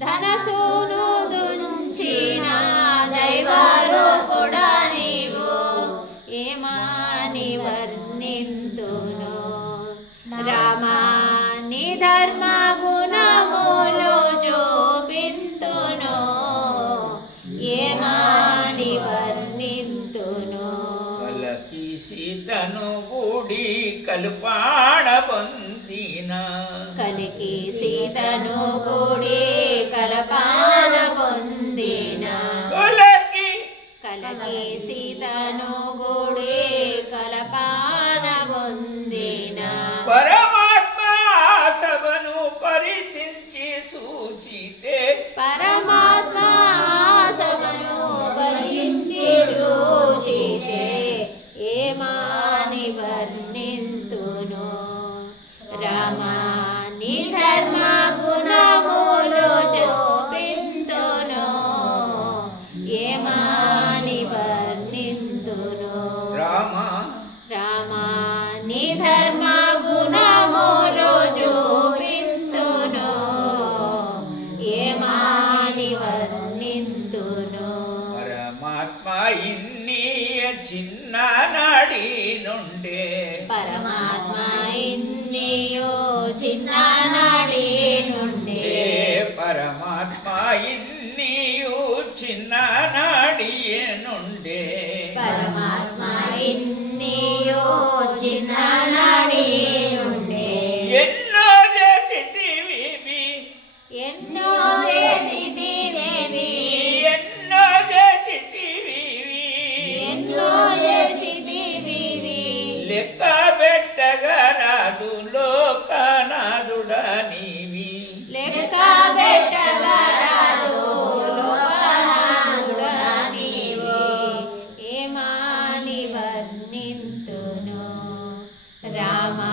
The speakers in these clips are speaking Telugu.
ధనసును దుంచిన దైవరూపుడా నీవు ఏమని వర్ణింతును రామా నీ ధర్మ గుణములు చూపింతును ఏమని వర్ణింతును కలకి సీతను గూడి కల్పాణ పొందిన కలికి సీతను గూడి కలపాన పొందిన కలకి సీతను గూడి కలపాన పొందిన పరమాత్మ సభను పరిచించి చూసితే పరమాత్మ సభను పరిచించి చూచితే ఏమని వర్ణింతును రామా నీ ధర్మ గుణములు చూపింతును ఏమని వర్ణింతును రామా నీ ధర్మ గుణములు చూపింతును ఏమని వర్ణింతును పరమాత్మ ఇన్ని చిన్ననాడి నుండే పరమాత్మ ఇన్నియో చిన్ననాడి నుండే పరమాత్మ ఇన్నియు చిన్ననాడి నుండే పరమాత్మ ఇన్నియో చిన్ననాడి నుండే ఎన్నో చేసితివి ఎన్నో చేసితివేవి ఎన్నో చేసితివి ఎన్నో చేసితివి లెక్క పెట్టగరాదు లోకనాథుడా నీవి లెక్క పెట్టగరాదు లోకనాథుడా నీవి ఏమని వర్ణింతును రామా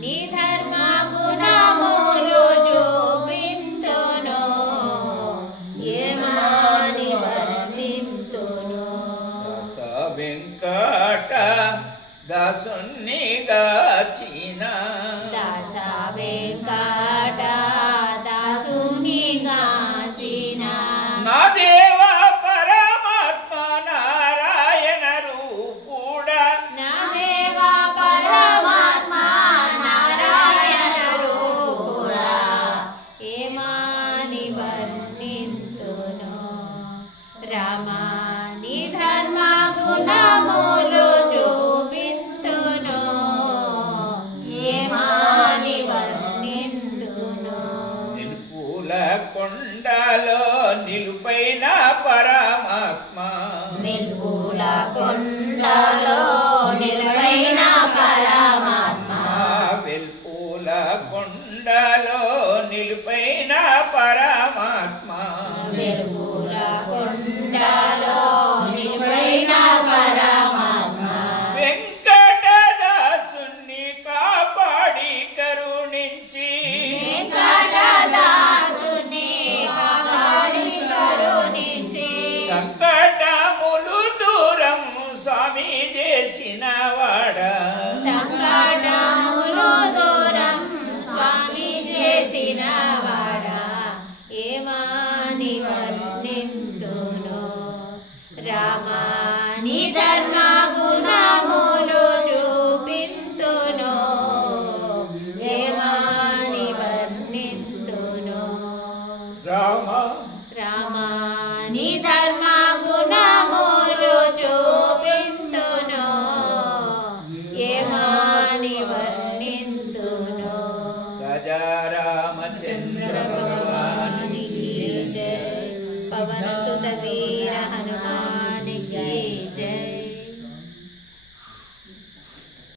నీ ధర్మ గుణములు చూపించును ఏమని వర్ణింతును వెంకట దాసుని గాచిన దాస వెంకట దాసుని గాచిన నా దేవ పరమాత్మ నారాయణ రూపుడా నా దేవ పరమాత్మ నారాయణ రూపుడా ఏమని వర్ణింతును రామా నీ ధర్మ గుణములు చూపింతును ఏమని వర్ణింతును నిలుపుల కొండలో నిలుపైన పరమాత్మ నిలుపుల కొండలో నిలువైన పరమాత్మ వెల్పుల కొండలో నిలుపైన పరమాత్మ వెలుగుల కొండలో నిలువైన పరమాత్మ వెంకటదాసుని కాపాడి కరుణించి వెంకటదాసుని కాపాడి కరుణించి సంకటములు దూరం స్వామి చేసిన వాడా సంకటములు దూరం స్వామి చేసిన వాడా ఏమని వర్ణింతును రామా నీ ధర్మ గుణములు చూపింతును ఏమని వర్ణింతును రామ రామా నీ ధర్మ గుణములు చూపింతును ఏమని వర్ణింతును రాజా రామచంద్ర భగవానికి జయ పవన సుత వీర హనుమానికి జయ